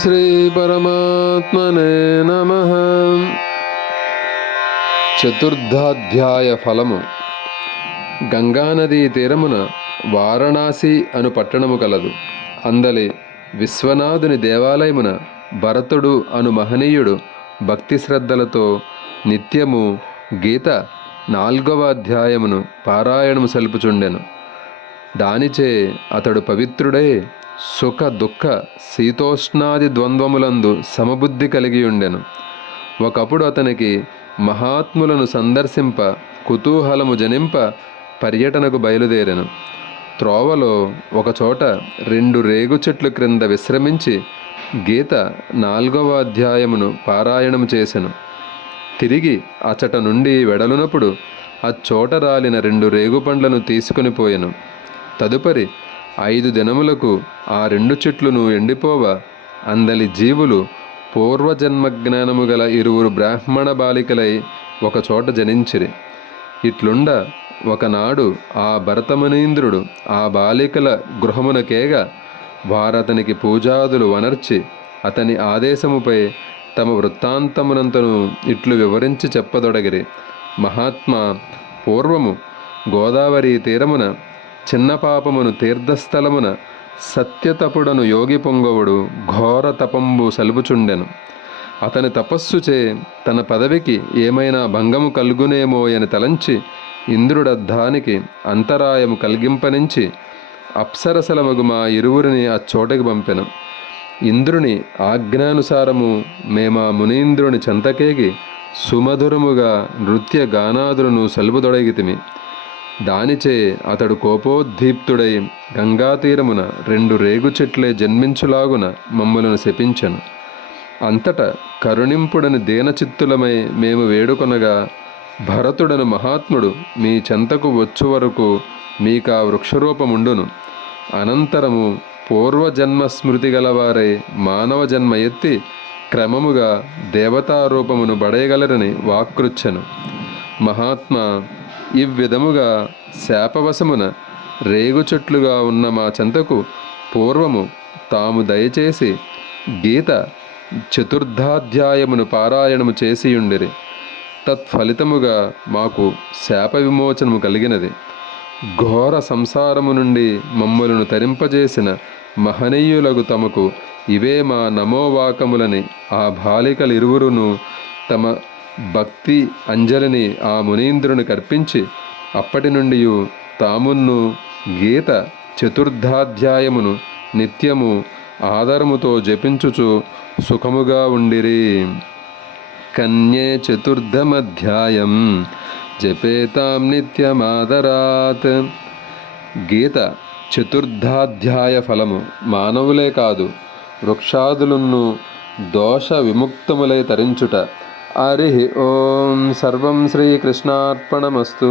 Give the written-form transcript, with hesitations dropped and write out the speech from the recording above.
శ్రీ పరమాత్మనే నమః. చతుర్థాధ్యాయ ఫలము. గంగానదీ తీరమున వారణాసి అను పట్టణము కలదు. అందలి విశ్వనాథుని దేవాలయమున భరతుడు అను మహనీయుడు భక్తి శ్రద్ధలతో నిత్యము గీత 4వ అధ్యాయమును పారాయణము సల్పుచుండెను. దానిచే అతడు పవిత్రుడై సుఖ దుఃఖ శీతోష్ణాది ద్వంద్వములందు సమబుద్ధి కలిగి ఉండెను. ఒకప్పుడు అతనికి మహాత్ములను సందర్శింప కుతూహలము జనింప పర్యటనకు బయలుదేరెను. త్రోవలో ఒకచోట 2 రేగు చెట్లు క్రింద విశ్రమించి గీత 4వ అధ్యాయమును పారాయణము చేసెను. తిరిగి అచట నుండి వెడలునప్పుడు అచ్చోట రాలిన 2 రేగుపండ్లను తీసుకుని పోయెను. తదుపరి 5 దినములకు ఆ 2 చెట్లును ఎండిపోవ అందలి జీవులు పూర్వజన్మజ్ఞానము గల 2 బ్రాహ్మణ బాలికలై ఒకచోట జనించిరి. ఇట్లుండ ఒకనాడు ఆ భరతమునీంద్రుడు ఆ బాలికల గృహమునకేగా వారతనికి పూజాదులు వనర్చి అతని ఆదేశముపై తమ వృత్తాంతమునంతను ఇట్లు వివరించి చెప్పదొడగిరి. మహాత్మా, పూర్వము గోదావరి తీరమున చిన్న పాపమును తీర్థస్థలమున సత్యతపుడను యోగి పొంగవుడు ఘోర తపంబు సలుపుచుండెను. అతని తపస్సుచే తన పదవికి ఏమైనా భంగము కలుగునేమోయని తలంచి ఇంద్రుడద్దానికి అంతరాయము కలిగింపనించి అప్సరసలమగు మా 2 అచ్చోటకి పంపెను. ఇంద్రుని ఆజ్ఞానుసారము మేమా మునీంద్రుని చెంతకేగి సుమధురముగా నృత్య గానాదులను సలుపుదొడగితిమి. దానిచే అతడు కోపోద్దీప్తుడై గంగాతీరమున 2 రేగు చెట్లే జన్మించులాగున మమ్మలను శపించెను. అంతట కరుణింపుడని దీనచిత్తులమై మేము వేడుకొనగా భరతుడను మహాత్ముడు మీ చెంతకు వచ్చు వరకు మీకా వృక్షరూపముండును. అనంతరము పూర్వజన్మ స్మృతి గలవారై మానవ జన్మ ఎత్తి క్రమముగా దేవతారూపమును బడయగలరని వాక్కృచ్చెను. మహాత్మా, ఇవ్విధముగా శాపవశమున రేగు చెట్లుగా ఉన్న మా చెంతకు పూర్వము తాము దయచేసి గీత 4ాధ్యాయమును పారాయణము చేసియుండిరి. తత్ఫలితముగా మాకు శాప విమోచనము కలిగినది. ఘోర సంసారము నుండి మమ్మలను తరింపజేసిన మహనీయులగు తమకు ఇవే మా నమోవాకములని ఆ బాలికలిరువురును తమ భక్తి అంజలిని ఆ మునీంద్రుని కర్పించి అప్పటి నుండి తామున్ను గీత 4ాధ్యాయమును నిత్యము ఆదరముతో జపించుచు సుఖముగా ఉండిరి. కన్యే 4థమధ్యాయం జపేతాం నిత్యమాదరాత్. గీత 4ాధ్యాయ ఫలము మానవులే కాదు వృక్షాదులను దోష విముక్తములై తరించుట. హరి ఓం. సర్వం శ్రీకృష్ణార్పణమస్తు.